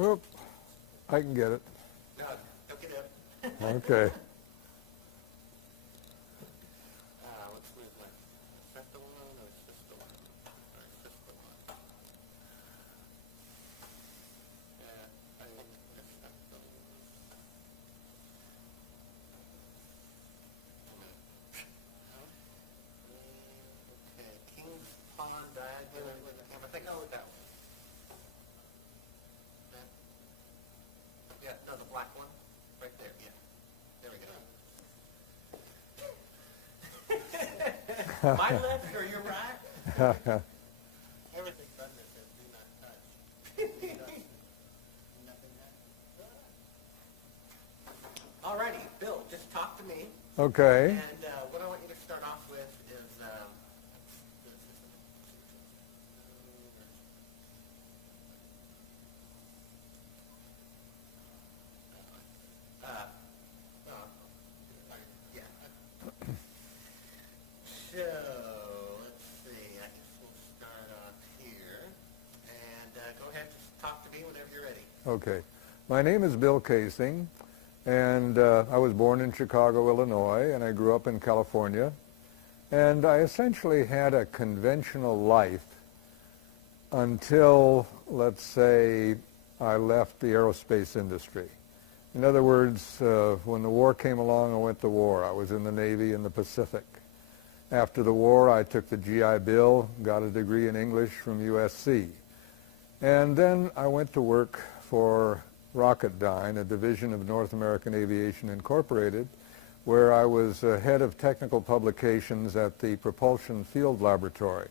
Oop, I can get it. No, don't get it. Okay. Let's move that. Is that the one or is this the one? Or is this the one? I think it's that the one. Okay, King's Pond diagram. I think I'll with that one. Yeah, no, the black one. Right there, yeah. There we go. My left or your right? Everything's on this says do not touch. Nothing there. Alrighty, Bill, just talk to me. Okay. And what I want you to start off with is yeah. So, let's see. I guess we'll start off here. And go ahead, just talk to me whenever you're ready. Okay. My name is Bill Kaysing, and I was born in Chicago, Illinois, and I grew up in California. And I essentially had a conventional life until, let's say, I left the aerospace industry. In other words, when the war came along, I went to war. I was in the Navy in the Pacific. After the war, I took the GI Bill, got a degree in English from USC. And then I went to work for Rocketdyne, a division of North American Aviation Incorporated, where I was head of technical publications at the Propulsion Field Laboratory.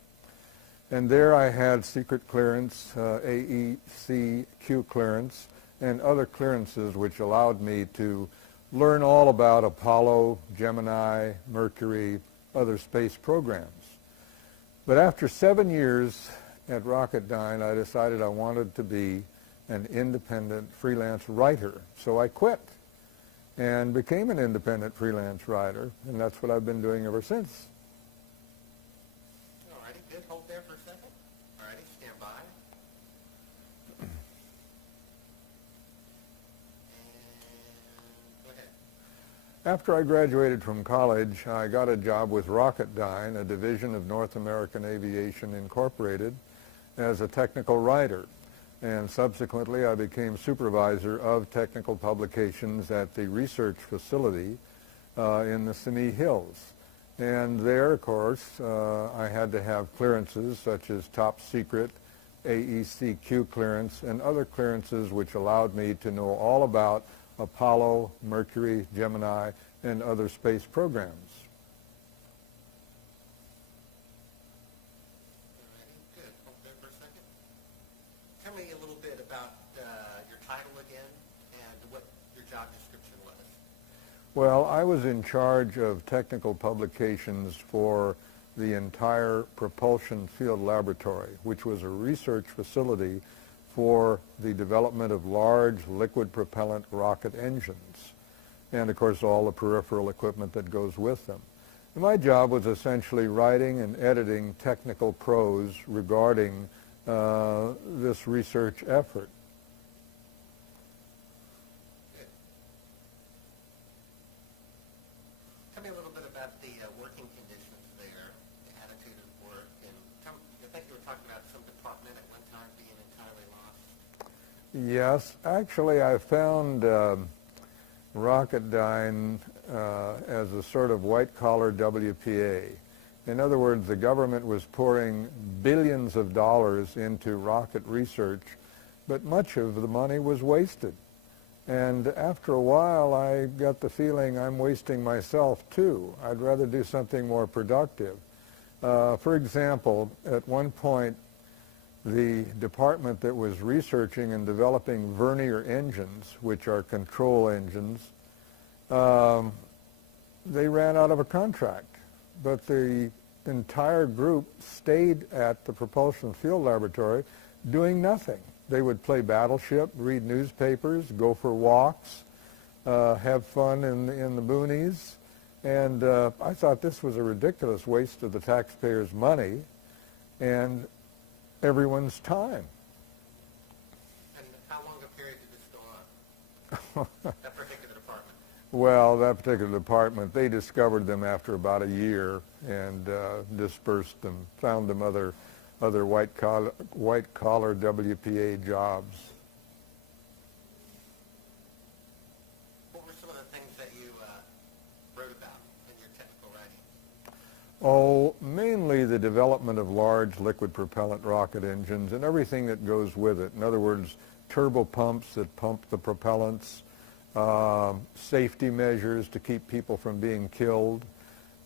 And there I had secret clearance, AEC-Q clearance, and other clearances which allowed me to learn all about Apollo, Gemini, Mercury, other space programs. But after 7 years at Rocketdyne, I decided I wanted to be an independent freelance writer. So I quit and became an independent freelance writer, and that's what I've been doing ever since. All righty, good. Hold there for a second. All righty, stand by. And go ahead. After I graduated from college, I got a job with Rocketdyne, a division of North American Aviation Incorporated, as a technical writer. And subsequently, I became supervisor of technical publications at the research facility in the Simi Hills. And there, of course, I had to have clearances such as top secret, AEC-Q clearance, and other clearances which allowed me to know all about Apollo, Mercury, Gemini, and other space programs. Good. Hold there for a second. Tell me a little bit about your title again and what your job description was. Well, I was in charge of technical publications for the entire Propulsion Field Laboratory, which was a research facility for the development of large liquid propellant rocket engines, and of course all the peripheral equipment that goes with them. And my job was essentially writing and editing technical prose regarding this research effort. Good. Tell me a little bit about the working conditions there, the attitude of work, and I think you were talking about some department at one time being entirely lost. Yes, actually I found Rocketdyne as a sort of white-collar WPA. In other words, the government was pouring billions of dollars into rocket research, but much of the money was wasted. And after a while, I got the feeling I'm wasting myself too. I'd rather do something more productive. For example, at one point, the department that was researching and developing vernier engines, which are control engines, they ran out of a contract. But the entire group stayed at the Propulsion Field Laboratory doing nothing. They would play Battleship, read newspapers, go for walks, have fun in the boonies. And I thought this was a ridiculous waste of the taxpayers' money and everyone's time. And how long a period That particular department? Well, that particular department, they discovered them after about a year and dispersed them, found them other white-collar WPA jobs. What were some of the things that you wrote about in your technical writing? Oh, mainly the development of large liquid propellant rocket engines and everything that goes with it. In other words, turbo pumps that pump the propellants, safety measures to keep people from being killed,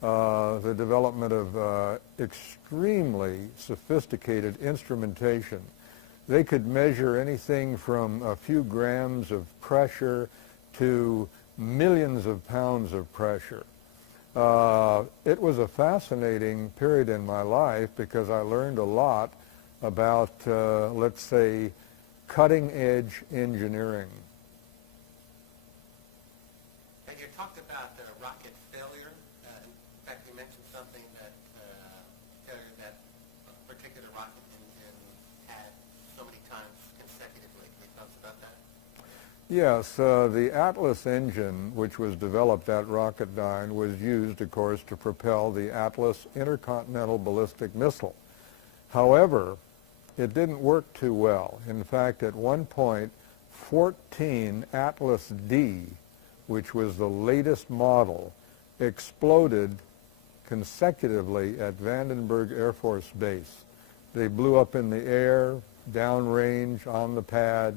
the development of extremely sophisticated instrumentation. They could measure anything from a few grams of pressure to millions of pounds of pressure. It was a fascinating period in my life because I learned a lot about, let's say, cutting-edge engineering. And you talked about a rocket failure. In fact, you mentioned something that failure that a particular rocket engine had so many times consecutively. Can you tell us about that? Yes, the Atlas engine, which was developed at Rocketdyne, was used, of course, to propel the Atlas intercontinental ballistic missile. However, it didn't work too well. In fact, at one point, 14 Atlas D, which was the latest model, exploded consecutively at Vandenberg Air Force Base. They blew up in the air, downrange, on the pad.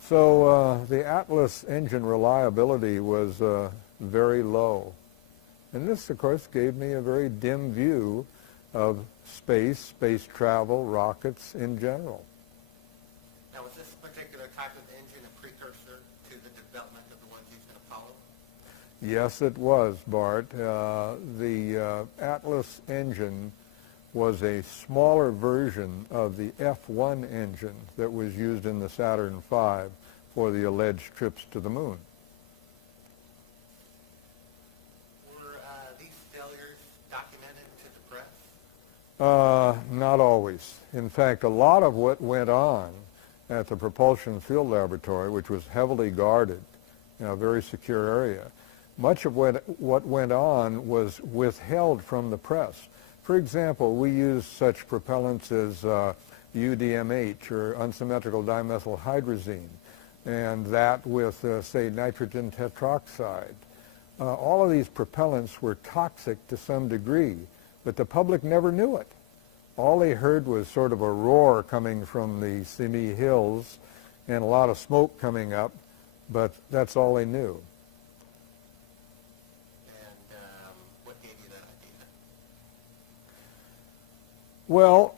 So the Atlas engine reliability was very low. And this, of course, gave me a very dim view of space travel, rockets in general. Now, was this particular type of engine a precursor to the development of the ones used in Apollo? Yes, it was, Bart. The Atlas engine was a smaller version of the F-1 engine that was used in the Saturn V for the alleged trips to the moon. Were these failures documented to the press? Not always. In fact, a lot of what went on at the Propulsion Field Laboratory, which was heavily guarded in a very secure area, much of what went on was withheld from the press. For example, we use such propellants as UDMH, or unsymmetrical dimethylhydrazine, and that with, say, nitrogen tetroxide. All of these propellants were toxic to some degree, but the public never knew it. All they heard was sort of a roar coming from the Simi Hills and a lot of smoke coming up, but that's all they knew. Well,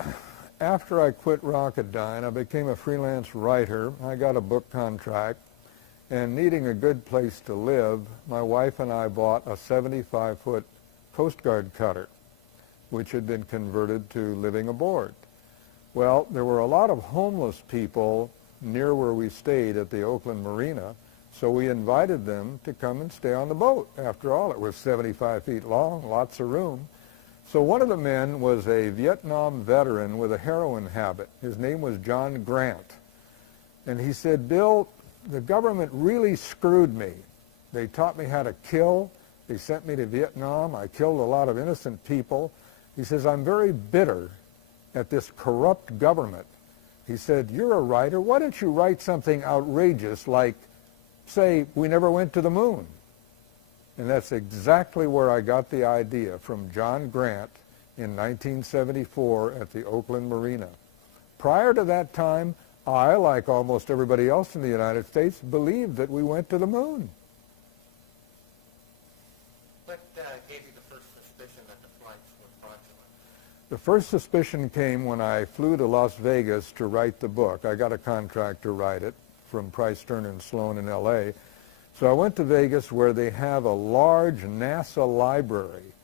after I quit Rocketdyne, I became a freelance writer. I got a book contract, and needing a good place to live, my wife and I bought a 75-foot Coast Guard cutter, which had been converted to living aboard. Well, there were a lot of homeless people near where we stayed at the Oakland Marina, so we invited them to come and stay on the boat. After all, it was 75 feet long, lots of room. So one of the men was a Vietnam veteran with a heroin habit. His name was John Grant. And he said, "Bill, the government really screwed me. They taught me how to kill. They sent me to Vietnam. I killed a lot of innocent people." He says, "I'm very bitter at this corrupt government." He said, "You're a writer. Why don't you write something outrageous like, say, we never went to the moon?" And that's exactly where I got the idea, from John Grant in 1974 at the Oakland Marina. Prior to that time, I, like almost everybody else in the United States, believed that we went to the moon. What gave you the first suspicion that the flights were fraudulent? The first suspicion came when I flew to Las Vegas to write the book. I got a contract to write it from Price, Stern and Sloan in L.A., so I went to Vegas, where they have a large NASA library,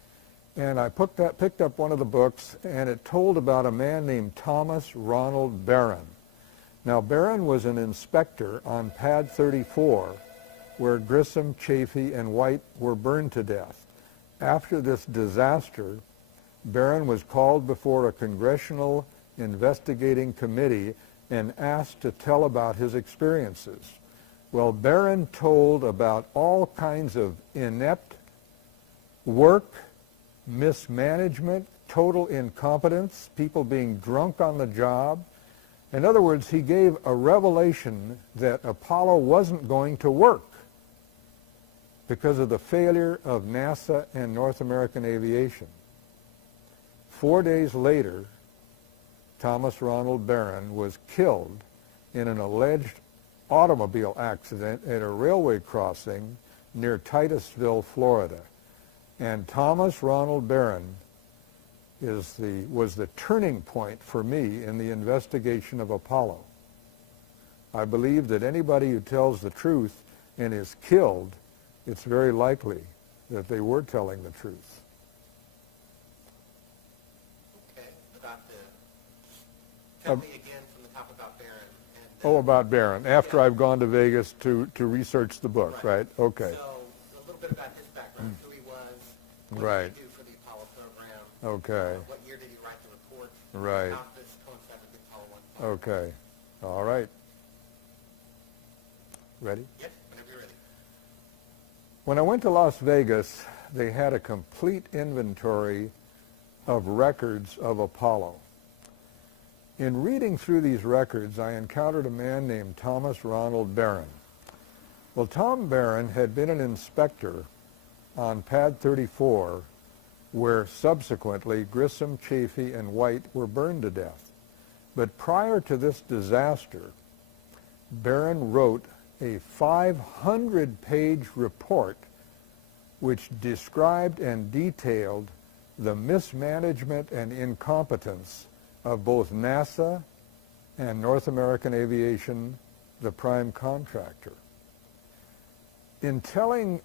and I picked up one of the books, and it told about a man named Thomas Ronald Barron. Now, Barron was an inspector on Pad 34, where Grissom, Chafee, and White were burned to death. After this disaster, Barron was called before a congressional investigating committee and asked to tell about his experiences. Well, Barron told about all kinds of inept work, mismanagement, total incompetence, people being drunk on the job. In other words, he gave a revelation that Apollo wasn't going to work because of the failure of NASA and North American aviation. 4 days later, Thomas Ronald Barron was killed in an alleged automobile accident at a railway crossing near Titusville, Florida. And Thomas Ronald Barron was the turning point for me in the investigation of Apollo. I believe that anybody who tells the truth and is killed, it's very likely that they were telling the truth. Okay, tell me again from the top about Barron. Oh, about Barron, after I've gone to Vegas to research the book, right? Okay. So, a little bit about his background, who he was, what Right. did he do for the Apollo program, Okay. What year did he write the report, Right. how this coincided with Apollo 1. Okay. All right. Ready? Yes, whenever you're ready. When I went to Las Vegas, they had a complete inventory of records of Apollo. In reading through these records, I encountered a man named Thomas Ronald Barron. Well, Tom Barron had been an inspector on Pad 34, where subsequently Grissom, Chafee, and White were burned to death. But prior to this disaster, Barron wrote a 500-page report which described and detailed the mismanagement and incompetence of both NASA and North American Aviation, the prime contractor. In telling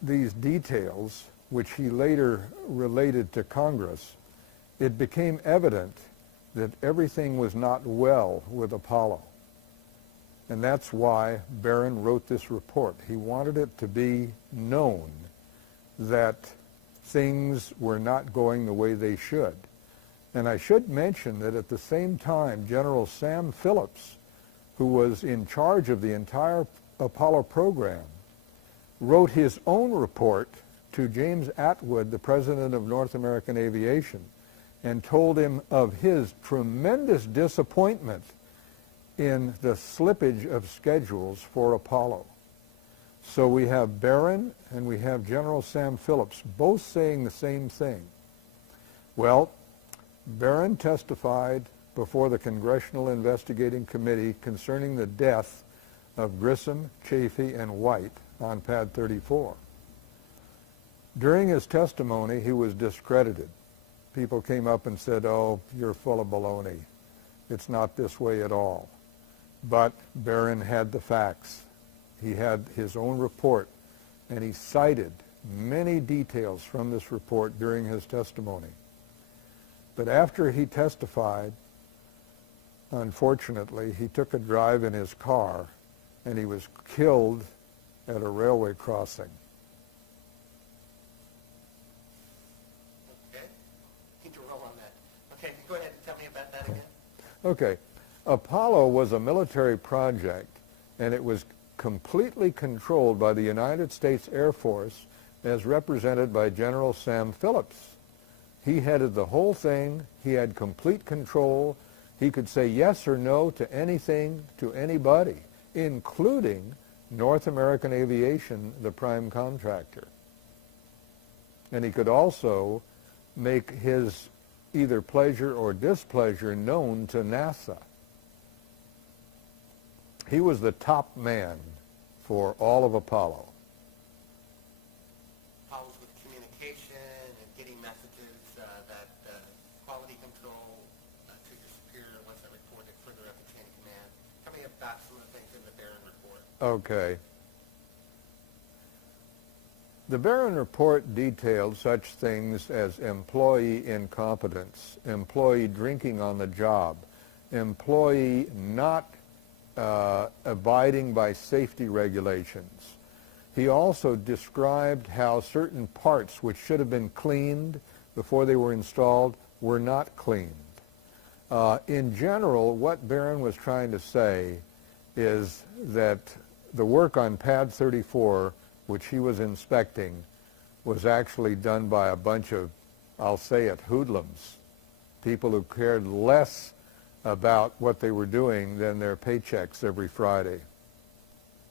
these details, which he later related to Congress, it became evident that everything was not well with Apollo. And that's why Barron wrote this report. He wanted it to be known that things were not going the way they should. And I should mention that at the same time, General Sam Phillips, who was in charge of the entire Apollo program, wrote his own report to James Atwood, the president of North American Aviation, and told him of his tremendous disappointment in the slippage of schedules for Apollo. So we have Barron and we have General Sam Phillips both saying the same thing. Well, Barron testified before the Congressional Investigating Committee concerning the death of Grissom, Chafee, and White on Pad 34. During his testimony, he was discredited. People came up and said, "Oh, you're full of baloney. It's not this way at all." But Barron had the facts. He had his own report, and he cited many details from this report during his testimony. But after he testified, unfortunately, he took a drive in his car, and he was killed at a railway crossing. Okay. Need to roll on that. Okay, go ahead and tell me about that again. Okay. Apollo was a military project, and it was completely controlled by the United States Air Force as represented by General Sam Phillips. He headed the whole thing. He had complete control. He could say yes or no to anything, to anybody, including North American Aviation, the prime contractor. And he could also make his either pleasure or displeasure known to NASA. He was the top man for all of Apollo. Apollo's with communication and getting messages that quality control to your superior once that reported further up the chain of command. Tell me about some of the things in the Barron report. Okay. The Barron report detailed such things as employee incompetence, employee drinking on the job, employee not abiding by safety regulations. He also described how certain parts which should have been cleaned before they were installed were not cleaned. In general, what Barron was trying to say is that the work on pad 34, which he was inspecting, was actually done by a bunch of, I'll say it, hoodlums, people who cared less about what they were doing than their paychecks every Friday.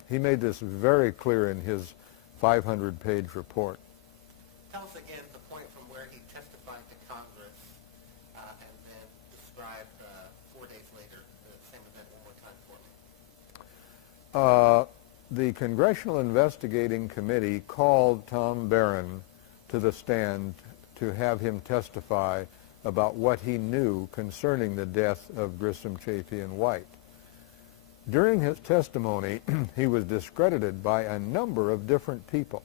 He made this very clear in his 500-page report. Tell us again the point from where he testified to Congress and then described 4 days later the same event one more time for me. The Congressional Investigating Committee called Tom Barron to the stand to have him testify about what he knew concerning the death of Grissom, Chafee, and White. During his testimony, he was discredited by a number of different people.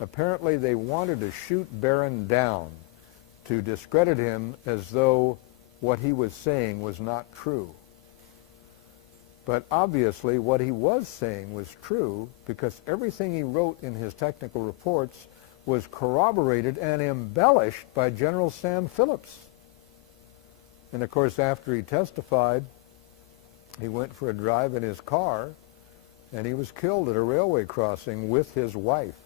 Apparently, they wanted to shoot Barron down to discredit him as though what he was saying was not true. But obviously, what he was saying was true because everything he wrote in his technical reports was corroborated and embellished by General Sam Phillips. And of course, after he testified, he went for a drive in his car, and he was killed at a railway crossing with his wife.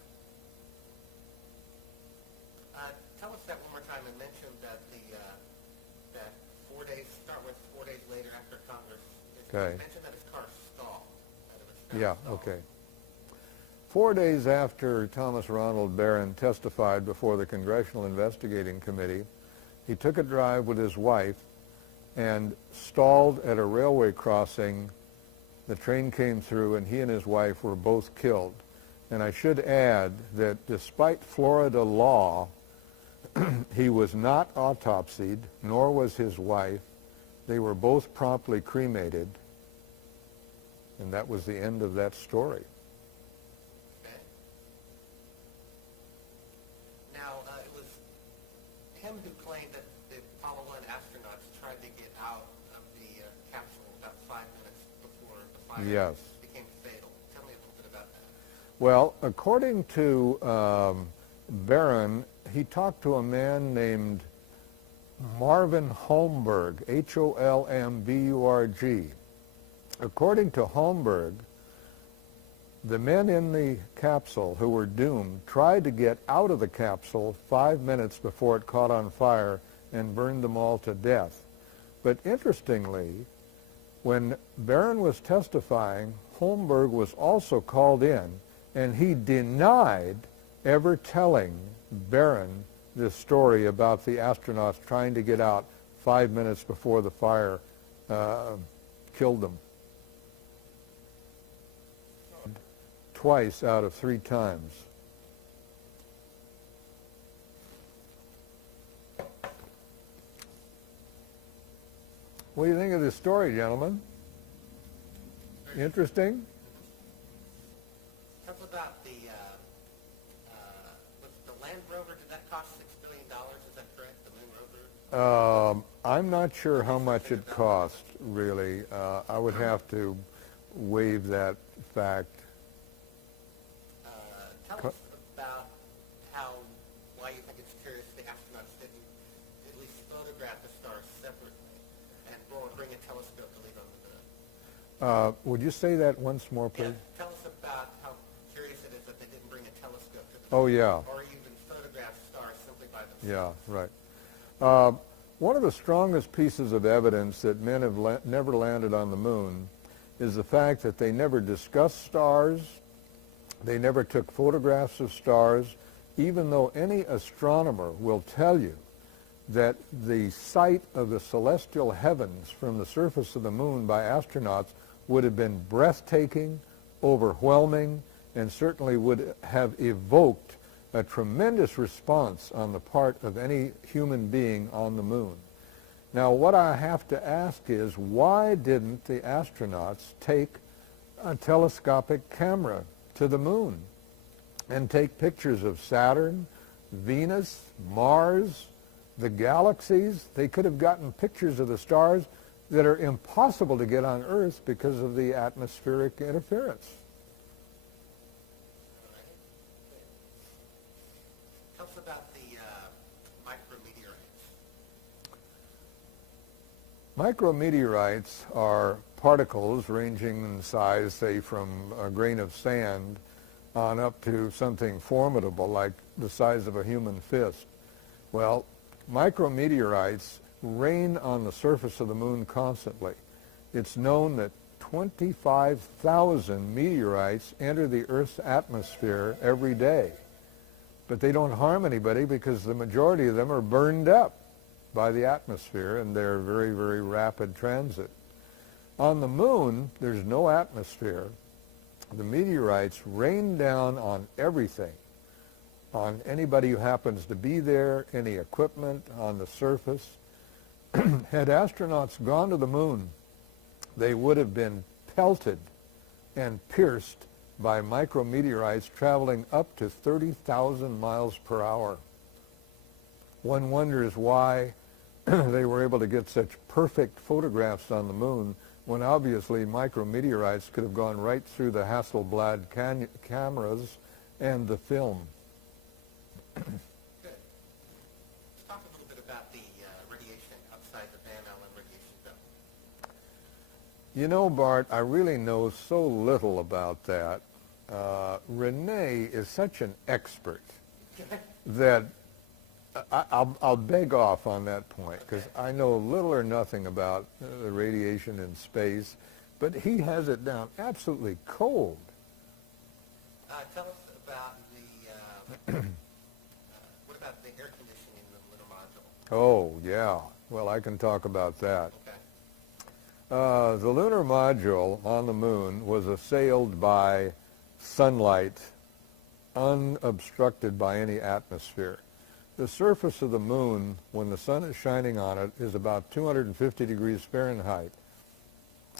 Tell us that one more time and mention that that 4 days, start with 4 days later after Congress. Okay. Mention that his car stalled. That it was found Yeah, stalled. okay. 4 days after Thomas Ronald Barron testified before the Congressional Investigating Committee, he took a drive with his wife and stalled at a railway crossing. The train came through, and he and his wife were both killed. And I should add that despite Florida law, he was not autopsied, nor was his wife. They were both promptly cremated, and that was the end of that story. Okay. Now, it was him who claimed that the Apollo 1 astronauts tried to get out of the capsule about 5 minutes before the fire Yes. became fatal. Tell me a little bit about that. Well, according to Barron, he talked to a man named Marvin Holmberg, Holmburg. According to Holmberg, the men in the capsule who were doomed tried to get out of the capsule 5 minutes before it caught on fire and burned them all to death. But interestingly, when Barron was testifying, Holmberg was also called in, and he denied ever telling Barron this story about the astronauts trying to get out 5 minutes before the fire killed them. Twice out of 3 times. What do you think of this story, gentlemen? Interesting? Tell us about the Land Rover. Did that cost $6 billion? Is that correct? The Moon Rover? I'm not sure how much it cost, really. I would have to waive that fact. Tell us about why you think it's curious the astronauts didn't at least photograph the stars separately and bring a telescope to leave on the moon. Would you say that once more, please? Yeah, tell us about how curious it is that they didn't bring a telescope to the moon. Oh, yeah. Or even photograph stars simply by themselves. Yeah, right. One of the strongest pieces of evidence that men have never landed on the moon is the fact that they never discussed stars. They never took photographs of stars, even though any astronomer will tell you that the sight of the celestial heavens from the surface of the moon by astronauts would have been breathtaking, overwhelming, and certainly would have evoked a tremendous response on the part of any human being on the moon. Now, what I have to ask is, why didn't the astronauts take a telescopic camera to the moon and take pictures of Saturn, Venus, Mars, the galaxies? They could have gotten pictures of the stars that are impossible to get on Earth because of the atmospheric interference. Tell us about the micrometeorites. Micrometeorites are particles ranging in size, say, from a grain of sand on up to something formidable like the size of a human fist. Well, micrometeorites rain on the surface of the moon constantly. It's known that 25,000 meteorites enter the Earth's atmosphere every day. But they don't harm anybody because the majority of them are burned up by the atmosphere and they're very, very rapid transit. On the moon, there's no atmosphere. The meteorites rain down on everything, on anybody who happens to be there, any equipment on the surface. Had astronauts gone to the moon, they would have been pelted and pierced by micrometeorites traveling up to 30,000 miles per hour. One wonders why they were able to get such perfect photographs on the moon when obviously micrometeorites could have gone right through the Hasselblad cameras and the film. Good. Let's talk a little bit about the radiation outside the Van Allen radiation belt. You know, Bart, I really know so little about that. Renee is such an expert that I'll beg off on that point because I know little or nothing about the radiation in space, but he has it down absolutely cold. Tell us about the, what about the air conditioning in the lunar module? Oh, yeah. Well, I can talk about that. Okay. The lunar module on the moon was assailed by sunlight unobstructed by any atmosphere. The surface of the moon, when the sun is shining on it, is about 250 degrees Fahrenheit.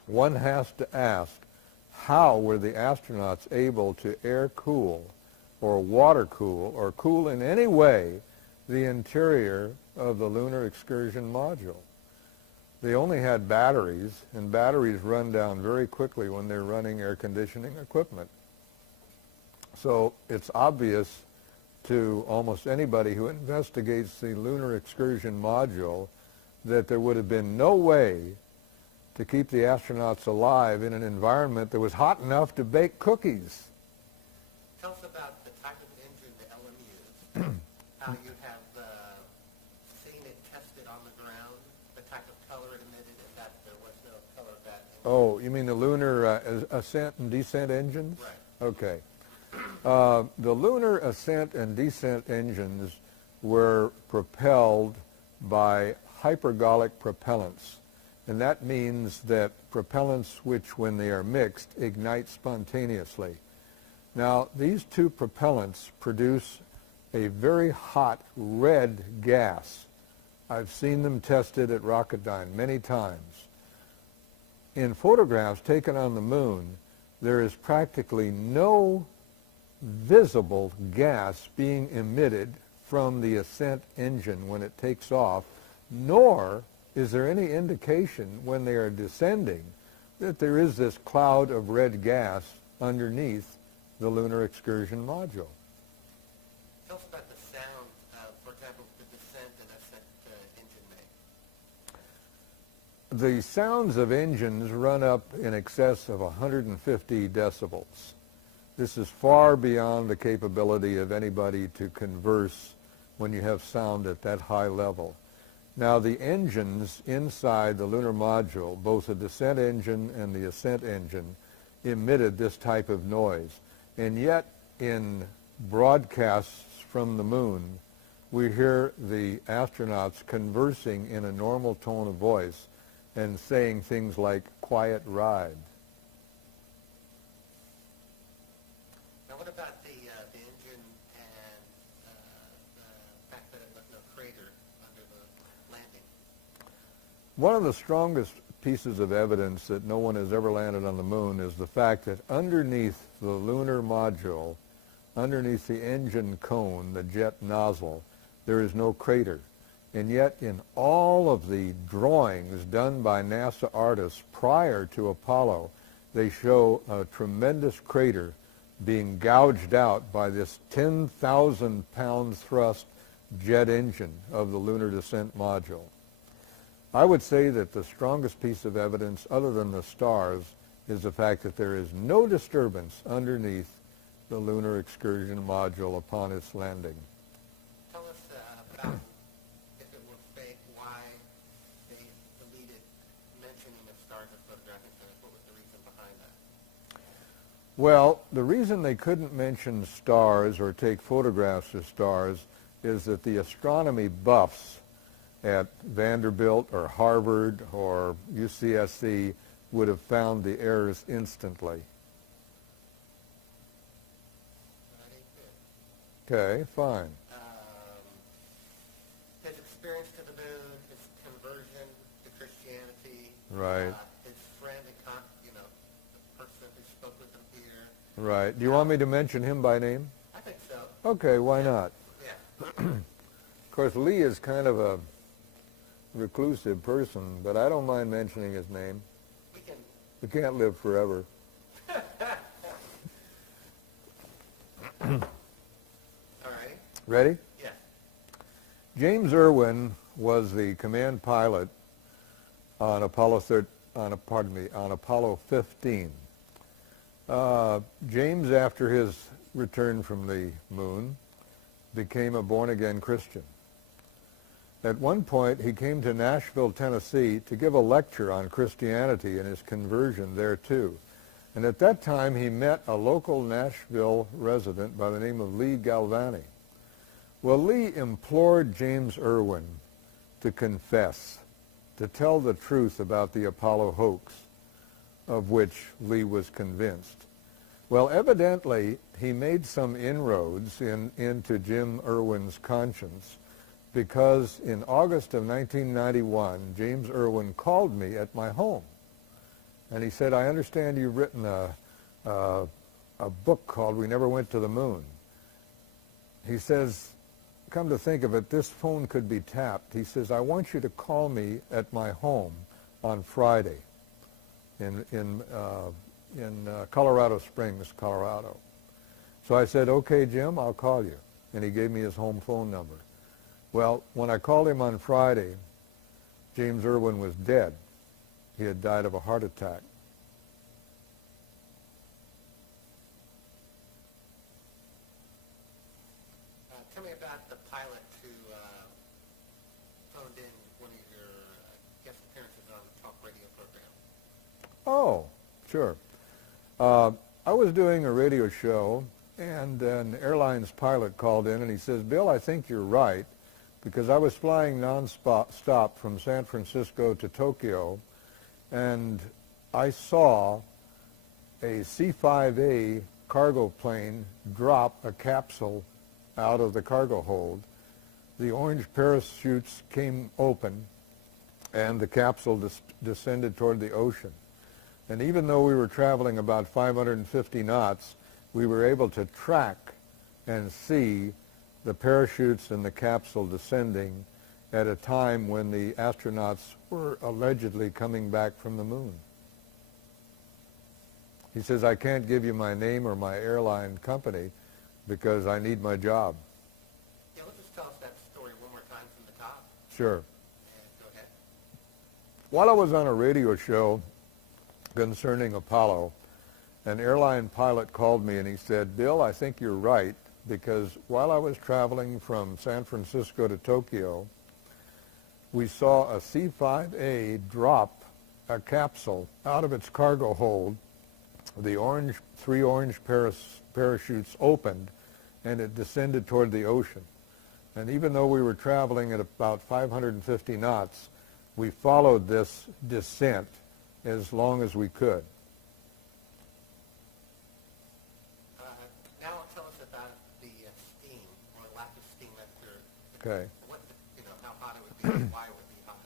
One has to ask, how were the astronauts able to air cool or water cool or cool in any way the interior of the lunar excursion module? They only had batteries, and batteries run down very quickly when they're running air conditioning equipment. So it's obvious to almost anybody who investigates the lunar excursion module that there would have been no way to keep the astronauts alive in an environment that was hot enough to bake cookies. Tell us about the type of engine the LM used, how you have seen it tested on the ground, the type of color it emitted, and that there was no color of that engine. Oh, you mean the lunar ascent and descent engines? Right. Okay. The lunar ascent and descent engines were propelled by hypergolic propellants. And that means that propellants which, when they are mixed, ignite spontaneously. Now, these two propellants produce a very hot red gas. I've seen them tested at Rocketdyne many times. In photographs taken on the moon, there is practically no visible gas being emitted from the ascent engine when it takes off, nor is there any indication when they are descending that there is this cloud of red gas underneath the lunar excursion module. Tell us about the sound, for example, the descent and ascent engine make. The sounds of engines run up in excess of 150 decibels. This is far beyond the capability of anybody to converse when you have sound at that high level. Now, the engines inside the lunar module, both the descent engine and the ascent engine, emitted this type of noise. And yet, in broadcasts from the moon, we hear the astronauts conversing in a normal tone of voice and saying things like, "quiet ride." Now, what about the engine and the fact that there was no crater under the landing? One of the strongest pieces of evidence that no one has ever landed on the moon is the fact that underneath the lunar module, underneath the engine cone, the jet nozzle, there is no crater. And yet in all of the drawings done by NASA artists prior to Apollo, they show a tremendous crater being gouged out by this 10,000 pound thrust jet engine of the lunar descent module. I would say that the strongest piece of evidence, other than the stars, is the fact that there is no disturbance underneath the lunar excursion module upon its landing. Tell us about, if it were fake, why they deleted mentioning of stars or photographing stars. What was the reason behind that? Well, the reason they couldn't mention stars or take photographs of stars is that the astronomy buffs at Vanderbilt or Harvard or UCSC would have found the errors instantly. Okay, fine. His experience to the moon, his conversion to Christianity, Right. His friend, the person who spoke with him here. Right. Do you want me to mention him by name? I think so. Okay, why not? Yeah. Of course, Lee is kind of a reclusive person, but I don't mind mentioning his name. We can't live forever. All right. Ready? Yeah. James Irwin was the command pilot on Apollo 15. James, after his return from the moon, became a born-again Christian. At one point, he came to Nashville, Tennessee, to give a lecture on Christianity and his conversion there, too. And at that time, he met a local Nashville resident by the name of Lee Galvani. Well, Lee implored James Irwin to confess, to tell the truth about the Apollo hoax, of which Lee was convinced. Well, evidently, he made some inroads into Jim Irwin's conscience, because in August of 1991, James Irwin called me at my home. And he said, I understand you've written a book called We Never Went to the Moon. He says, come to think of it, this phone could be tapped. He says, I want you to call me at my home on Friday in Colorado Springs, Colorado. So I said, okay, Jim, I'll call you. And he gave me his home phone number. Well, when I called him on Friday, James Irwin was dead. He had died of a heart attack. Tell me about the pilot who phoned in one of your guest appearances on the talk radio program. Oh, sure. I was doing a radio show, and an airlines pilot called in, and he says, Bill, I think you're right, because I was flying non-stop from San Francisco to Tokyo, and I saw a C-5A cargo plane drop a capsule out of the cargo hold. The orange parachutes came open, and the capsule descended toward the ocean. And even though we were traveling about 550 knots, we were able to track and see the parachutes and the capsule descending at a time when the astronauts were allegedly coming back from the moon. He says, I can't give you my name or my airline company because I need my job. Yeah, let's just tell us that story one more time from the top. Sure. And go ahead. While I was on a radio show concerning Apollo, an airline pilot called me and he said, Bill, I think you're right, because while I was traveling from San Francisco to Tokyo, we saw a C-5A drop a capsule out of its cargo hold. The three orange parachutes opened, and it descended toward the ocean. And even though we were traveling at about 550 knots, we followed this descent as long as we could. Now tell us about the steam or lack of steam after. Okay. How hot it would be, and why it would be hot.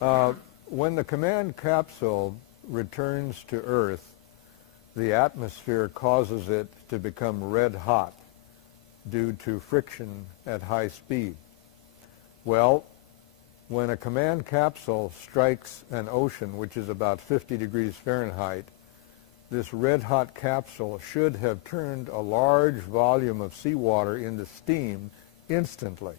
Okay. When the command capsule returns to Earth, the atmosphere causes it to become red hot due to friction at high speed. Well, when a command capsule strikes an ocean, which is about 50 degrees Fahrenheit, this red-hot capsule should have turned a large volume of seawater into steam instantly,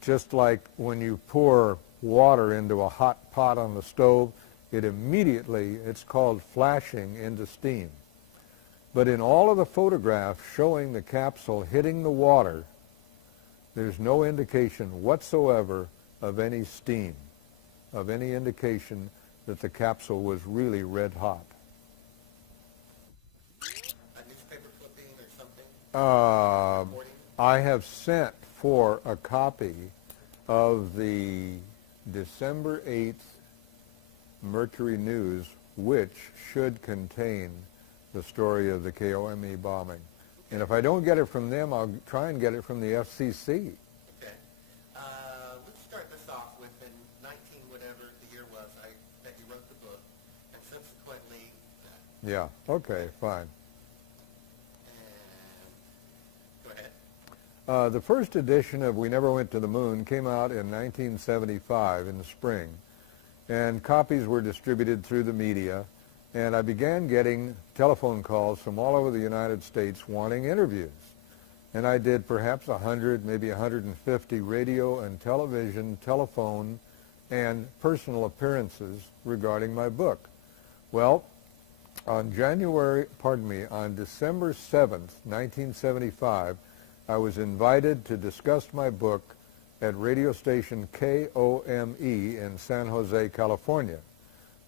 just like when you pour water into a hot pot on the stove, it immediately, it's called flashing into steam. But in all of the photographs showing the capsule hitting the water, there's no indication whatsoever of any steam, of any indication that the capsule was really red hot. A newspaper clipping or something? I have sent for a copy of the December 8th Mercury News, which should contain the story of the KOME bombing. And if I don't get it from them, I'll try and get it from the FCC. Okay. Let's start this off with in 19 whatever the year was that you wrote the book, and subsequently... Yeah, okay, fine. Go ahead. The first edition of We Never Went to the Moon came out in 1975 in the spring, and copies were distributed through the media, and I began getting telephone calls from all over the United States wanting interviews. And I did perhaps 100, maybe 150 radio and television, telephone, and personal appearances regarding my book. Well, on December 7th, 1975, I was invited to discuss my book at radio station KOME in San Jose, California.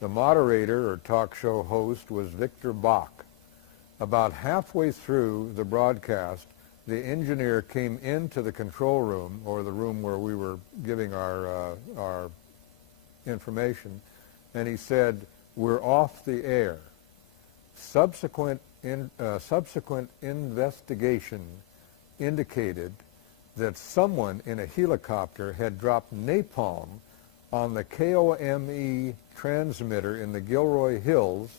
The moderator or talk show host was Victor Bach. About halfway through the broadcast, the engineer came into the control room, or the room where we were giving our information, and he said, "We're off the air." Subsequent investigation indicated that someone in a helicopter had dropped napalm on the KOME transmitter in the Gilroy Hills,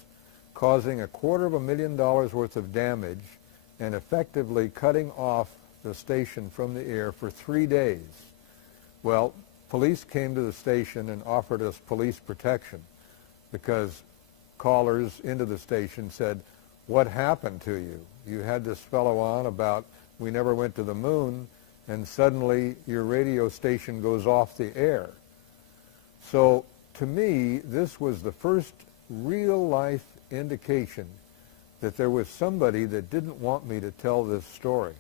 causing $250,000 worth of damage and effectively cutting off the station from the air for 3 days. Well, police came to the station and offered us police protection because callers into the station said, "What happened to you? You had this fellow on about we never went to the moon, and suddenly your radio station goes off the air." So to me, this was the first real-life indication that there was somebody that didn't want me to tell this story.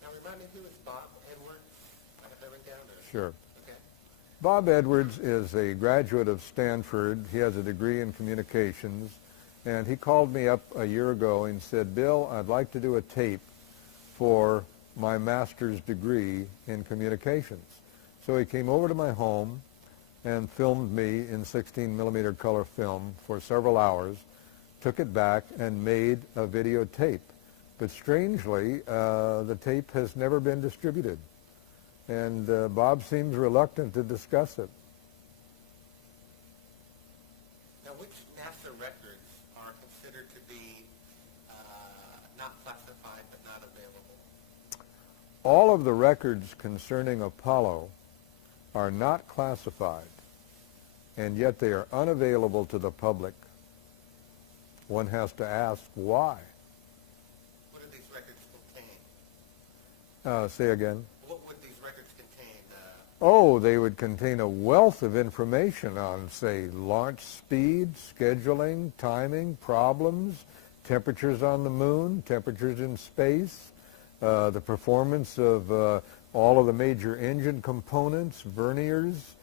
Now remind me, who is Bob Edwards? I have that written down. Sure. Okay. Bob Edwards is a graduate of Stanford. He has a degree in communications. And he called me up a year ago and said, "Bill, I'd like to do a tape for my master's degree in communications." So he came over to my home and filmed me in 16mm color film for several hours, took it back, and made a videotape. But strangely, the tape has never been distributed. And Bob seems reluctant to discuss it. Now, which NASA records are considered to be not classified but not available? All of the records concerning Apollo are not classified, and yet they are unavailable to the public. One has to ask why. What do these records contain? Say again. What would these records contain? Oh, they would contain a wealth of information on, say, launch speed, scheduling, timing, problems, temperatures on the moon, temperatures in space, the performance of all of the major engine components, verniers,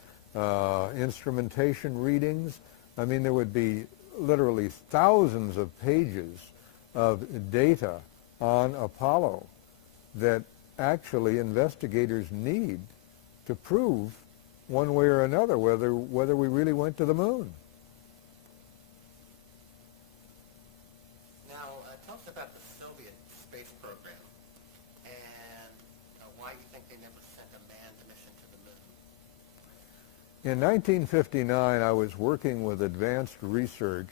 instrumentation readings. I mean, there would be literally thousands of pages of data on Apollo that actually investigators need to prove one way or another whether we really went to the moon. Now, tell us about the Soviet space program and why you think they never sent a manned mission to the moon. In 1959, I was working with advanced research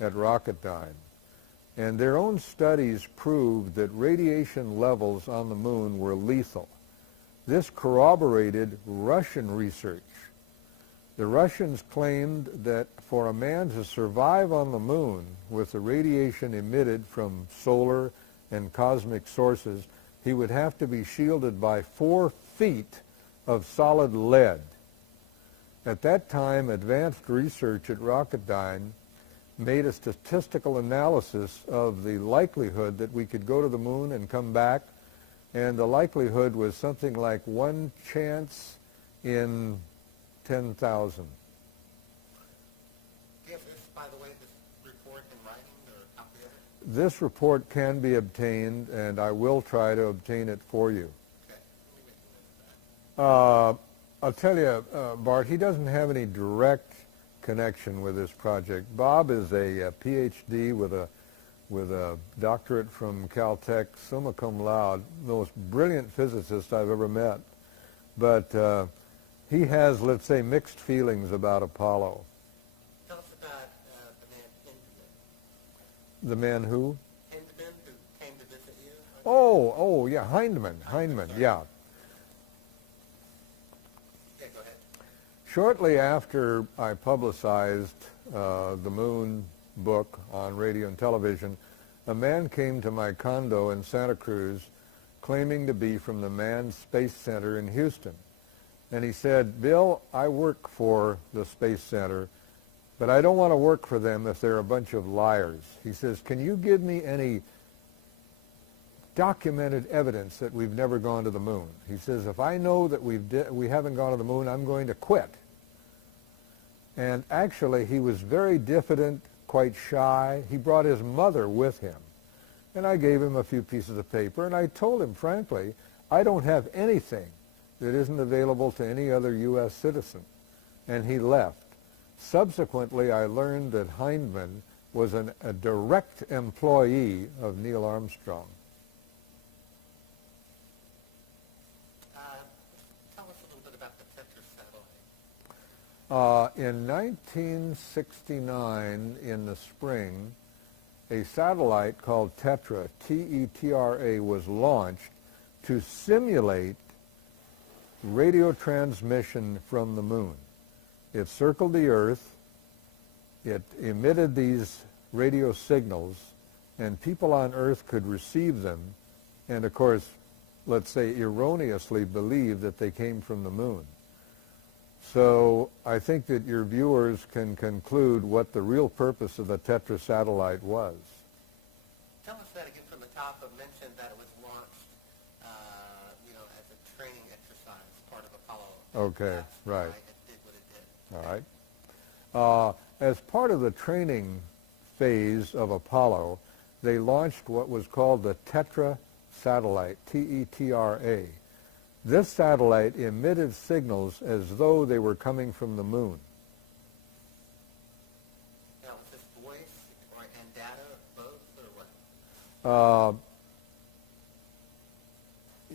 at Rocketdyne, and their own studies proved that radiation levels on the moon were lethal. This corroborated Russian research. The Russians claimed that for a man to survive on the moon with the radiation emitted from solar and cosmic sources, he would have to be shielded by 4 feet of solid lead. At that time, advanced research at Rocketdyne made a statistical analysis of the likelihood that we could go to the moon and come back, and the likelihood was something like 1 chance in 10,000. Do you have this, by the way, this report in writing or a copy of it? This report can be obtained, and I will try to obtain it for you. Okay. Let me make a note of that. I'll tell you, Bart, he doesn't have any direct connection with this project. Bob is a PhD with a doctorate from Caltech, summa cum laude, the most brilliant physicist I've ever met. But he has, let's say, mixed feelings about Apollo. Tell us about the man Hindman. The man who? Hindman, who came to visit you? Oh, yeah, Hindman, yeah. Yeah, go ahead. Shortly after I publicized the Moon book on radio and television, a man came to my condo in Santa Cruz claiming to be from the Manned Space Center in Houston. And he said, Bill, I work for the Space Center, but I don't want to work for them if they're a bunch of liars. He says, can you give me any documented evidence that we've never gone to the moon? He says, if I know that we haven't gone to the moon, I'm going to quit. And actually, he was very diffident, quite shy. He brought his mother with him. And I gave him a few pieces of paper, and I told him, frankly, I don't have anything that isn't available to any other U.S. citizen. And he left. Subsequently, I learned that Hindman was a direct employee of Neil Armstrong. Tell us a little bit about the Tetra satellite. In 1969, in the spring, a satellite called Tetra, T-E-T-R-A, was launched to simulate radio transmission from the moon. It circled the Earth, it emitted these radio signals, and people on Earth could receive them, and of course, let's say erroneously believe that they came from the moon. So I think that your viewers can conclude what the real purpose of the Tetra satellite was. Tell us that again from the top. I mentioned that it was launched, as a training exercise, part of Apollo. Okay, That's right. why it did what it did. All right. As part of the training phase of Apollo, they launched what was called the Tetra satellite, T-E-T-R-A. This satellite emitted signals as though they were coming from the moon. Now, was this voice and data, both, or what?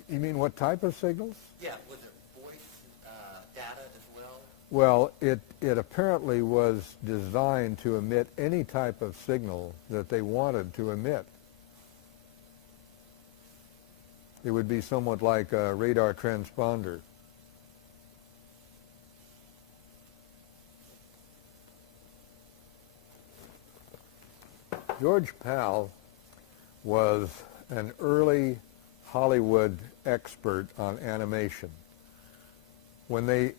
You mean what type of signals? Yeah, was it voice, data as well? Well, it apparently was designed to emit any type of signal that they wanted to emit. It would be somewhat like a radar transponder. George Pal was an early Hollywood expert on animation. When they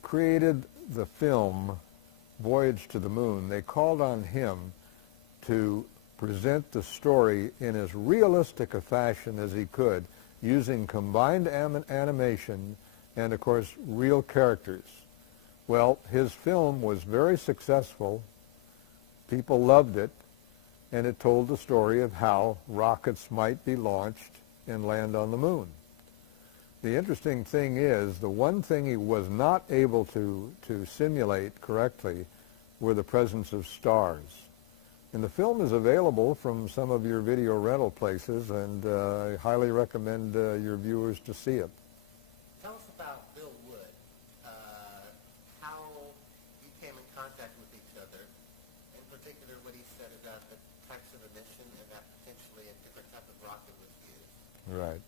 created the film Voyage to the Moon, they called on him to present the story in as realistic a fashion as he could, using combined animation and, of course, real characters. Well, his film was very successful. People loved it, and it told the story of how rockets might be launched and land on the moon. The interesting thing is, the one thing he was not able to simulate correctly were the presence of stars. And the film is available from some of your video rental places, and I highly recommend your viewers to see it. Tell us about Bill Wood, how you came in contact with each other, in particular what he said about the types of emission and that potentially a different type of rocket was used. Right.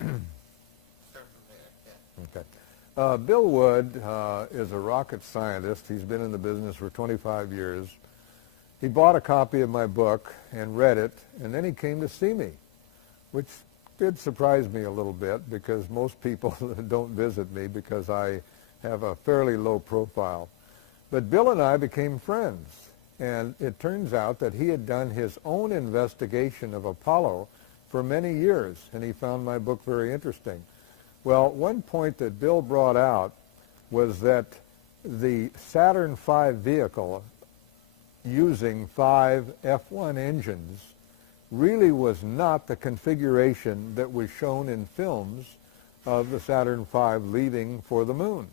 And start from there, yeah. Okay. Bill Wood is a rocket scientist. He's been in the business for 25 years. He bought a copy of my book and read it, and then he came to see me, which did surprise me a little bit because most people don't visit me because I have a fairly low profile. But Bill and I became friends, and it turns out that he had done his own investigation of Apollo for many years, and he found my book very interesting. Well, one point that Bill brought out was that the Saturn V vehicle using 5 F1 engines really was not the configuration that was shown in films of the Saturn V leaving for the moon.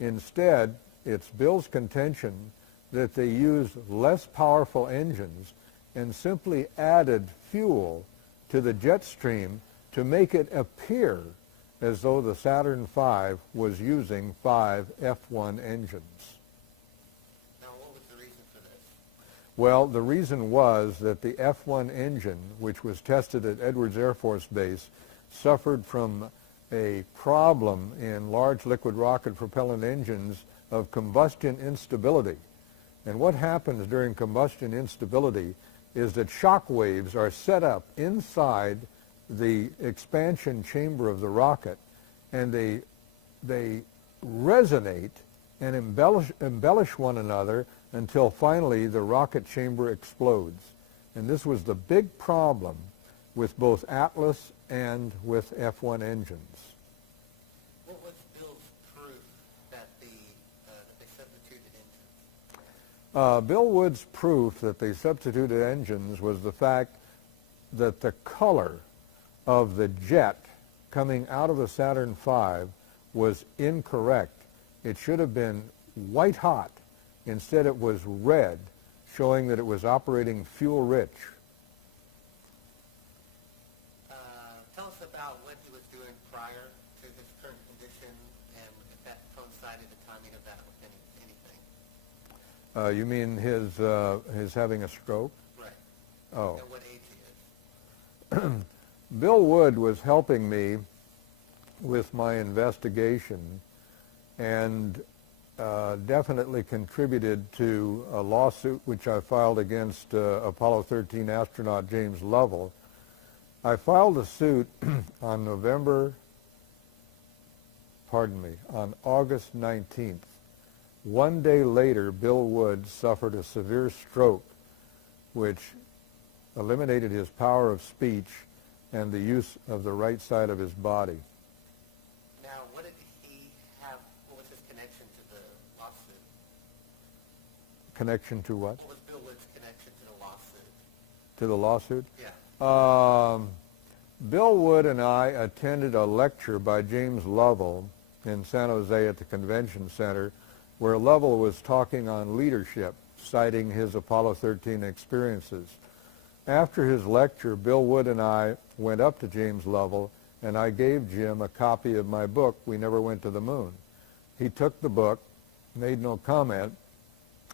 Instead, it's Bill's contention that they used less powerful engines and simply added fuel to the jet stream to make it appear as though the Saturn V was using 5 F1 engines. Now, what was the reason for this? Well, the reason was that the F1 engine, which was tested at Edwards Air Force Base, suffered from a problem in large liquid rocket propellant engines of combustion instability. And what happens during combustion instability is that shock waves are set up inside the expansion chamber of the rocket, and they resonate and embellish one another until finally the rocket chamber explodes. And this was the big problem with both Atlas and with F1 engines. What was Bill's proof that they substituted engines? Bill Wood's proof that they substituted engines was the fact that the color of the jet coming out of the Saturn V was incorrect. It should have been white hot. Instead, it was red, showing that it was operating fuel-rich. Tell us about what he was doing prior to his current condition, and if that coincided the timing of that with anything. You mean his having a stroke? Right. Oh. And what age he is. Bill Wood was helping me with my investigation and definitely contributed to a lawsuit which I filed against Apollo 13 astronaut James Lovell. I filed a suit on on August 19th. One day later, Bill Wood suffered a severe stroke which eliminated his power of speech and the use of the right side of his body. Now, what did he have, what was his connection to the lawsuit? Connection to what? What was Bill Wood's connection to the lawsuit? To the lawsuit? Yeah. Bill Wood and I attended a lecture by James Lovell in San Jose at the Convention Center where Lovell was talking on leadership, citing his Apollo 13 experiences. After his lecture, Bill Wood and I went up to James Lovell, and I gave Jim a copy of my book, We Never Went to the Moon. He took the book, made no comment,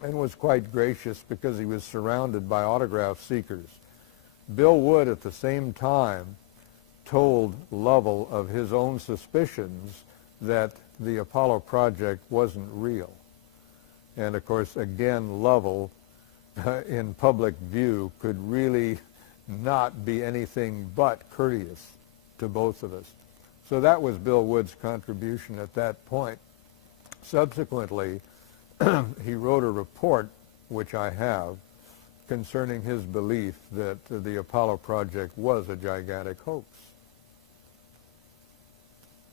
and was quite gracious because he was surrounded by autograph seekers. Bill Wood, at the same time, told Lovell of his own suspicions that the Apollo project wasn't real. And, of course, again, Lovell, in public view, could really not be anything but courteous to both of us. So that was Bill Wood's contribution at that point. Subsequently, he wrote a report, which I have, concerning his belief that the Apollo project was a gigantic hoax.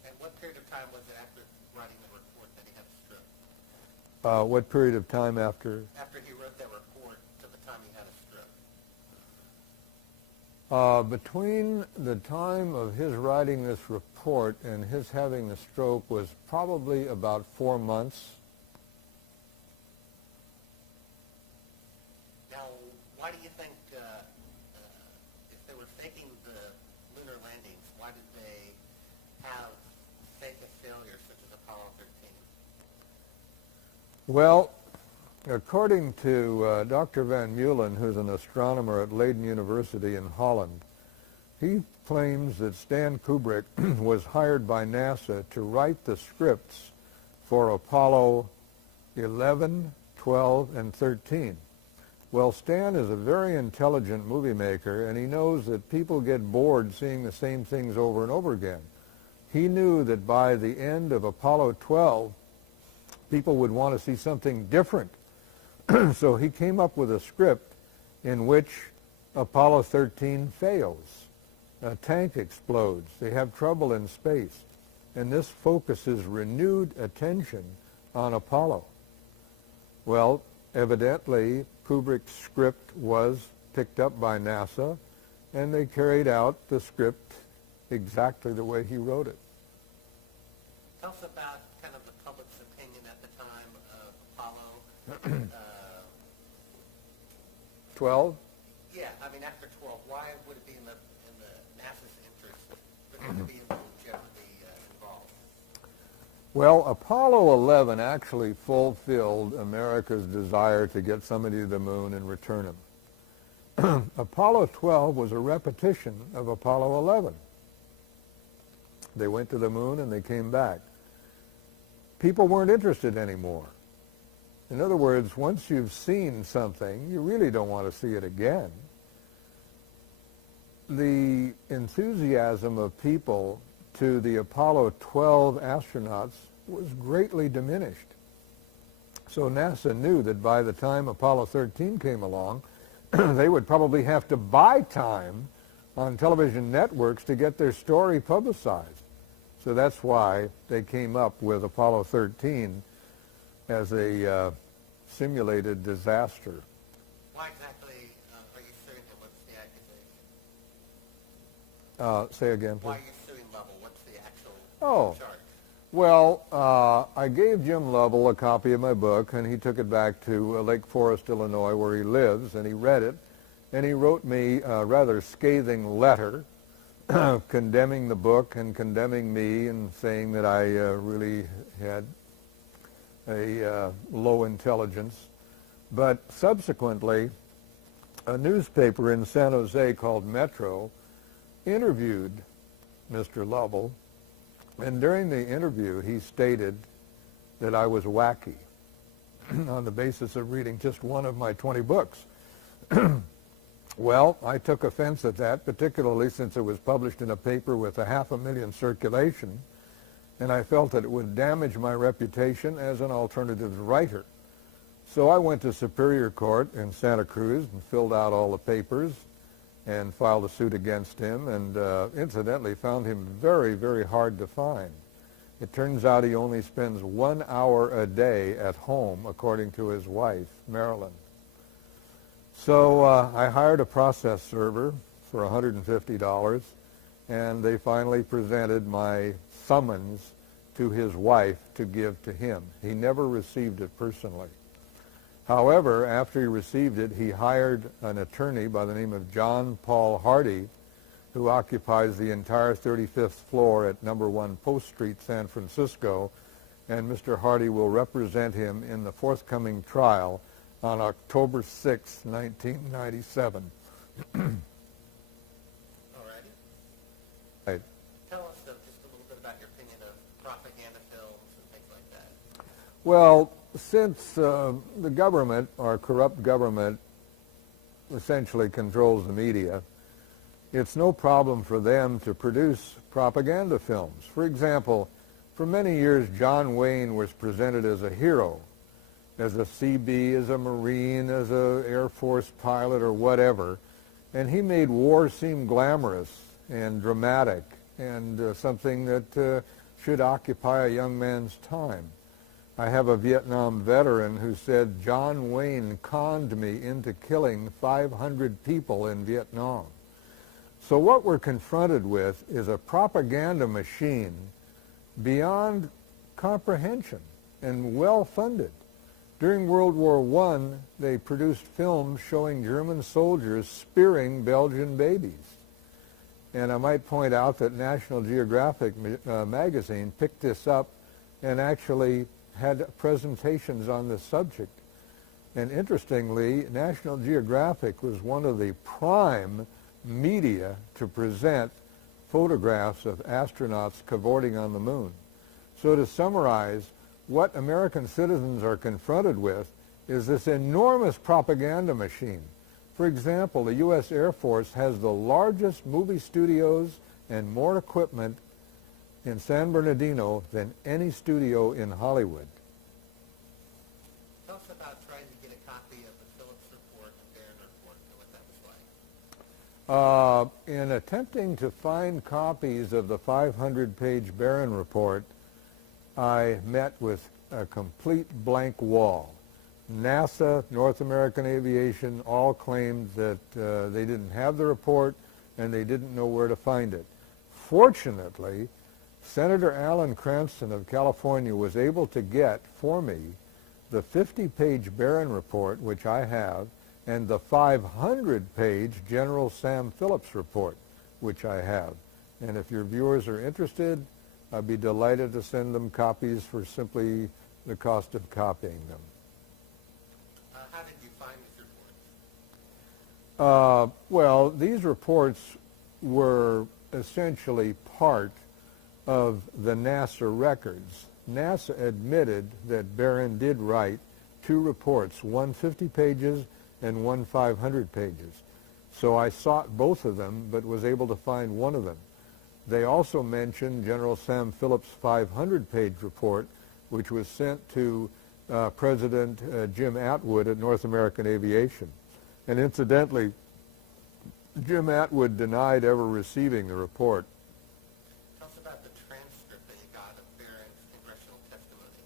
And what period of time was it after writing the report that he had a stroke? What period of time after? After he wrote that report to the time he had a stroke. Between the time of his writing this report and his having the stroke was probably about 4 months. Now, why do you think, if they were faking the lunar landings, why did they have fake a failure such as Apollo 13? Well, according to Dr. Van Meulen, who's an astronomer at Leiden University in Holland, he claims that Stan Kubrick was hired by NASA to write the scripts for Apollo 11, 12, and 13. Well, Stan is a very intelligent movie maker, and he knows that people get bored seeing the same things over and over again. He knew that by the end of Apollo 12, people would want to see something different. So he came up with a script in which Apollo 13 fails. A tank explodes. They have trouble in space. And this focuses renewed attention on Apollo. Well, evidently, Kubrick's script was picked up by NASA, and they carried out the script exactly the way he wrote it. Tell us about kind of the public's opinion at the time of Apollo. 12? Yeah, I mean, after 12, why would it be in the NASA's interest for them to be able to generally involved? Well, Apollo 11 actually fulfilled America's desire to get somebody to the moon and return him. Apollo 12 was a repetition of Apollo 11. They went to the moon and they came back. People weren't interested anymore. In other words, once you've seen something, you really don't want to see it again. The enthusiasm of people to the Apollo 12 astronauts was greatly diminished. So NASA knew that by the time Apollo 13 came along, they would probably have to buy time on television networks to get their story publicized. So that's why they came up with Apollo 13 as a simulated disaster. Why exactly are you suing him? What's the accusation? Say again, please. Why are you suing Lovell? What's the actual charge? Well, I gave Jim Lovell a copy of my book, and he took it back to Lake Forest, Illinois, where he lives, and he read it, and he wrote me a rather scathing letter condemning the book and condemning me and saying that I really had a low intelligence. But subsequently, a newspaper in San Jose called Metro interviewed Mr. Lovell, and during the interview he stated that I was wacky on the basis of reading just one of my 20 books. Well, I took offense at that, particularly since it was published in a paper with 500,000 circulation, and I felt that it would damage my reputation as an alternatives writer. So I went to Superior Court in Santa Cruz and filled out all the papers and filed a suit against him, and incidentally found him very, very hard to find. It turns out he only spends 1 hour a day at home, according to his wife, Marilyn. So I hired a process server for $150, and they finally presented my summons to his wife to give to him. He never received it personally. However, after he received it, he hired an attorney by the name of John Paul Hardy, who occupies the entire 35th floor at number 1 Post Street, San Francisco, and Mr. Hardy will represent him in the forthcoming trial on October 6, 1997. All righty. Right. Tell us just a little bit about your opinion of propaganda films and things like that. Well, since the government, or corrupt government, essentially controls the media, it's no problem for them to produce propaganda films. For example, for many years, John Wayne was presented as a hero, as a CB, as a Marine, as an Air Force pilot, or whatever, and he made war seem glamorous and dramatic and something that should occupy a young man's time. I have a Vietnam veteran who said, John Wayne conned me into killing 500 people in Vietnam. So what we're confronted with is a propaganda machine beyond comprehension and well-funded. During World War I, they produced films showing German soldiers spearing Belgian babies. And I might point out that National Geographic magazine picked this up and actually had presentations on this subject. And interestingly, National Geographic was one of the prime media to present photographs of astronauts cavorting on the moon. So to summarize, what American citizens are confronted with is this enormous propaganda machine. For example, the U.S. Air Force has the largest movie studios and more equipment in San Bernardino than any studio in Hollywood. Tell us about trying to get a copy of the Phillips report and Barron report and what that was like. In attempting to find copies of the 500-page Barron report, I met with a complete blank wall. NASA, North American Aviation all claimed that they didn't have the report and they didn't know where to find it. Fortunately, Senator Alan Cranston of California was able to get for me the 50-page Barron report, which I have, and the 500-page General Sam Phillips report, which I have. And if your viewers are interested, I'd be delighted to send them copies for simply the cost of copying them. How did you find these reports? Well, these reports were essentially part of the NASA records. NASA admitted that Barron did write two reports, one 50 pages and one 500 pages. So I sought both of them, but was able to find one of them. They also mentioned General Sam Phillips' 500-page report, which was sent to President Jim Atwood at North American Aviation. And incidentally, Jim Atwood denied ever receiving the report. Tell us about the transcript that you got of Barron's congressional testimony.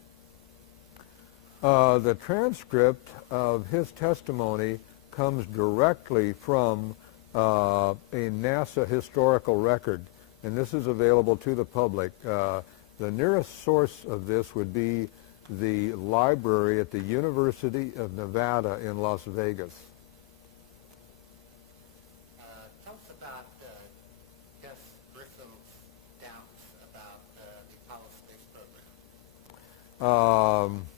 The transcript of his testimony comes directly from a NASA historical record, and this is available to the public. The nearest source of this would be the library at the University of Nevada in Las Vegas. Tell us about Gus Grissom's doubts about the Apollo space program.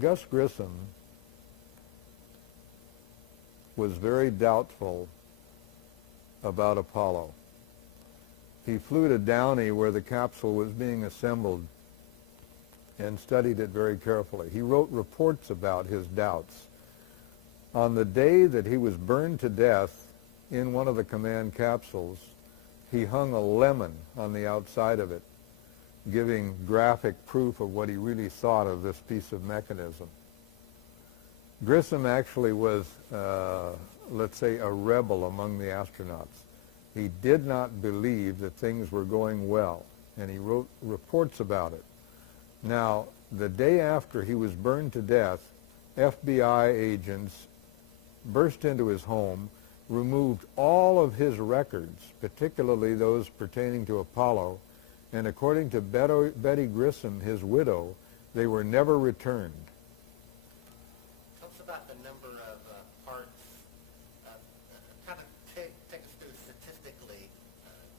Gus Grissom was very doubtful about Apollo. He flew to Downey where the capsule was being assembled and studied it very carefully. He wrote reports about his doubts. On the day that he was burned to death in one of the command capsules, he hung a lemon on the outside of it, giving graphic proof of what he really thought of this piece of mechanism. Grissom actually was, let's say, a rebel among the astronauts. He did not believe that things were going well, and he wrote reports about it. Now, the day after he was burned to death, FBI agents burst into his home, removed all of his records, particularly those pertaining to Apollo, and according to Betty Grissom, his widow, they were never returned. Tell us about the number of parts. Kind of take us through statistically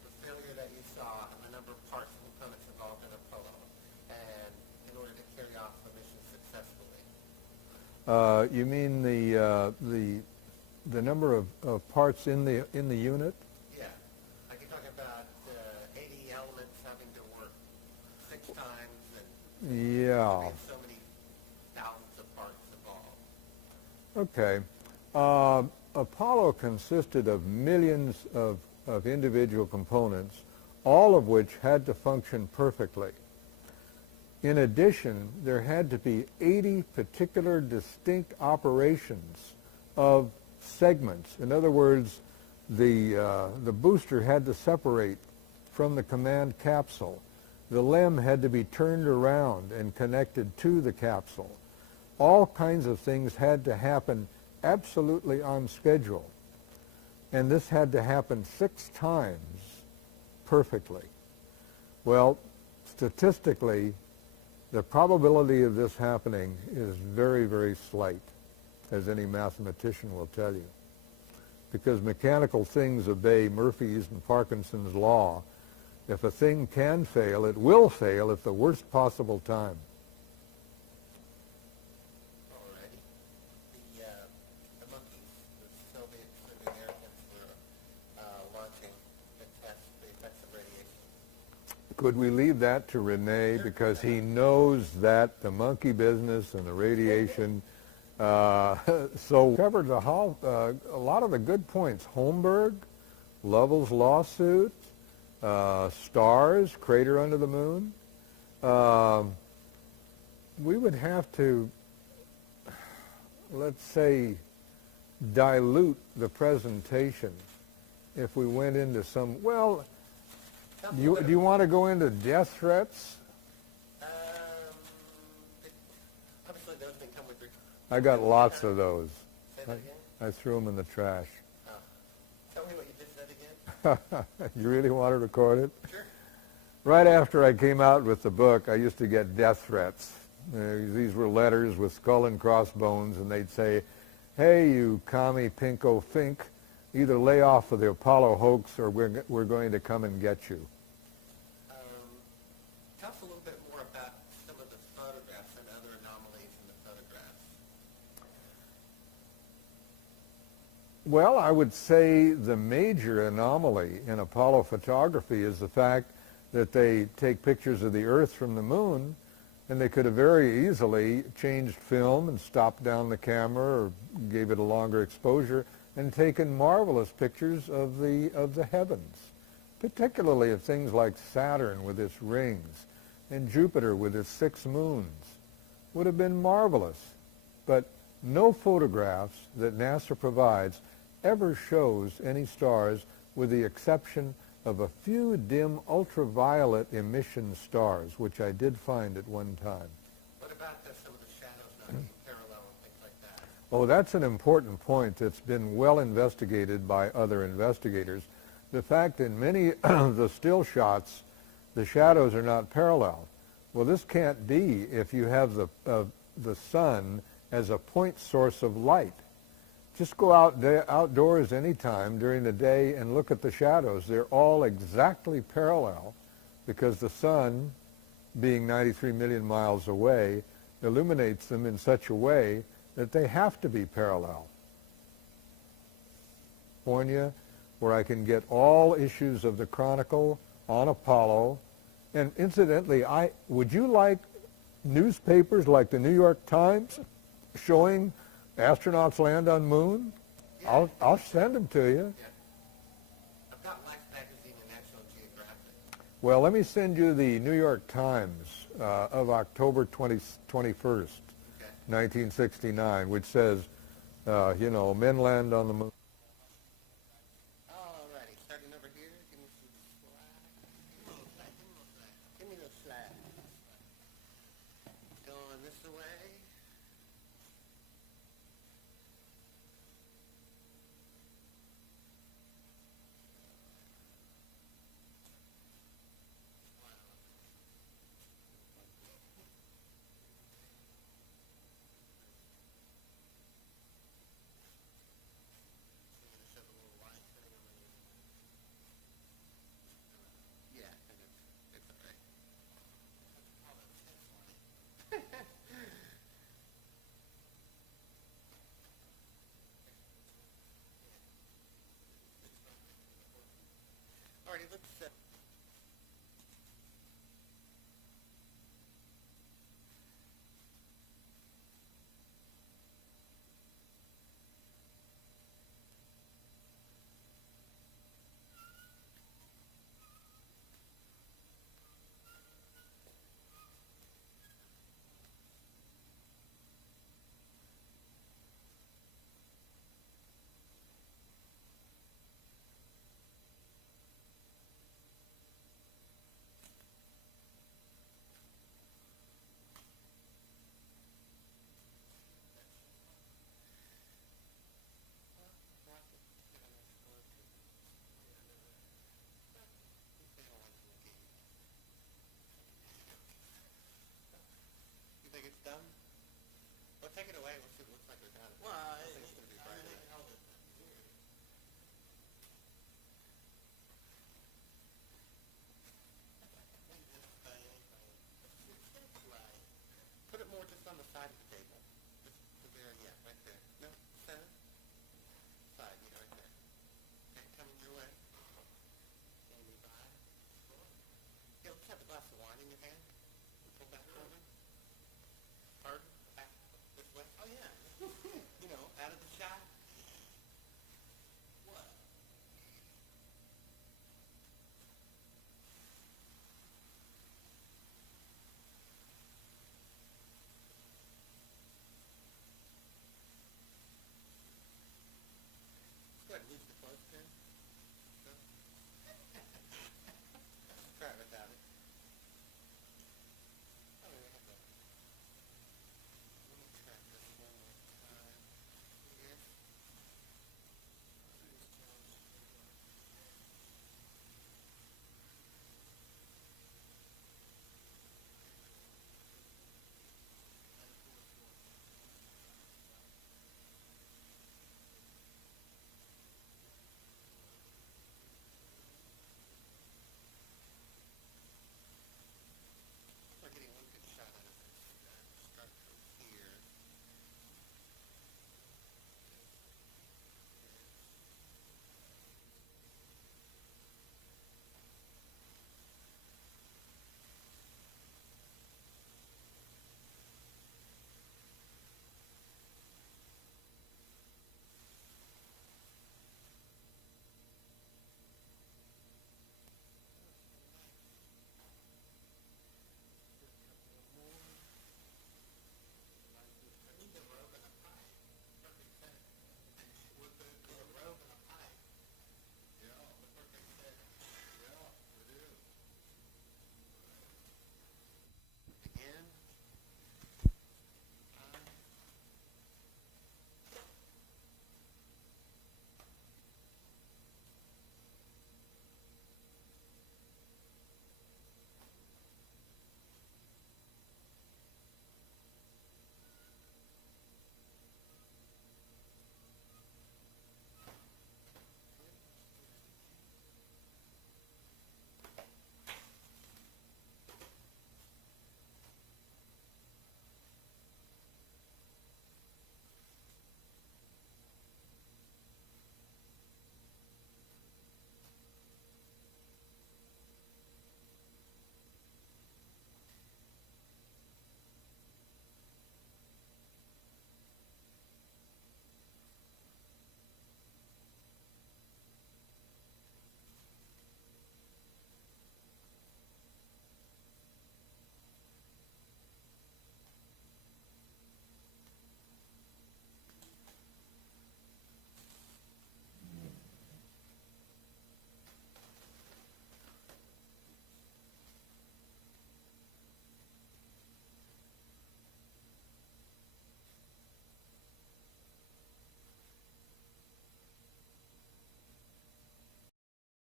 the failure that you saw and the number of parts and components involved in Apollo, and in order to carry off the mission successfully. You mean the number of parts in the unit? Yeah. Like you're talking about 80 elements having to work 6 times and Yeah. so many thousands of parts involved. Okay. Apollo consisted of millions of individual components, all of which had to function perfectly. In addition, there had to be 80 particular distinct operations of segments. In other words, the booster had to separate from the command capsule. The LEM had to be turned around and connected to the capsule. All kinds of things had to happen absolutely on schedule. And this had to happen 6 times perfectly. Well, statistically, the probability of this happening is very, very slight, as any mathematician will tell you. Because mechanical things obey Murphy's and Parkinson's law. If a thing can fail, it will fail at the worst possible time. Alrighty. The monkeys, the Soviets and the Americans were launching the test, the effects of radiation. Could we leave that to Renee, because he knows that the monkey business and the radiation. So covered a lot of the good points. Holmberg, Lovell's lawsuit, stars, crater under the moon. We would have to, let's say, dilute the presentation if we went into some, well, do you want to go into death threats? Obviously those can come with your... I got lots of those. Say that again? I threw them in the trash. Oh. Tell me what you just said again. You really want to record it? Sure. Right after I came out with the book, I used to get death threats. These were letters with skull and crossbones, and they'd say, "Hey, you commie pinko fink, either lay off of the Apollo hoax or we're going to come and get you." Tell us a little bit more about some of the photographs and other anomalies in the photographs. Well, I would say the major anomaly in Apollo photography is the fact that they take pictures of the Earth from the moon, and they could have very easily changed film and stopped down the camera or gave it a longer exposure and taken marvelous pictures of the heavens, particularly of things like Saturn with its rings and Jupiter with its 6 moons. Would have been marvelous. But no photographs that NASA provides ever shows any stars, with the exception of a few dim ultraviolet emission stars, which I did find at one time. What about some of the shadows not being parallel and things like that? Oh, that's an important point that's been well investigated by other investigators. The fact in many of the still shots, the shadows are not parallel. Well, this can't be if you have the sun as a point source of light. Just go outdoors anytime during the day and look at the shadows. They're all exactly parallel because the sun, being 93 million miles away, illuminates them in such a way that they have to be parallel. California, where I can get all issues of the Chronicle on Apollo. And incidentally, would you like newspapers like the New York Times showing astronauts land on moon? Yeah. I'll send them to you. Yeah. I've got Life magazine and National Geographic. Well, let me send you the New York Times of October 21st, Okay. 1969, which says, men land on the moon. All righty, starting over here. Give me some slides. Give me those slides. Going this way. Yeah, and it's all right. All righty, let's You think it's done? Well, take it away. We'll see what it looks like we're done.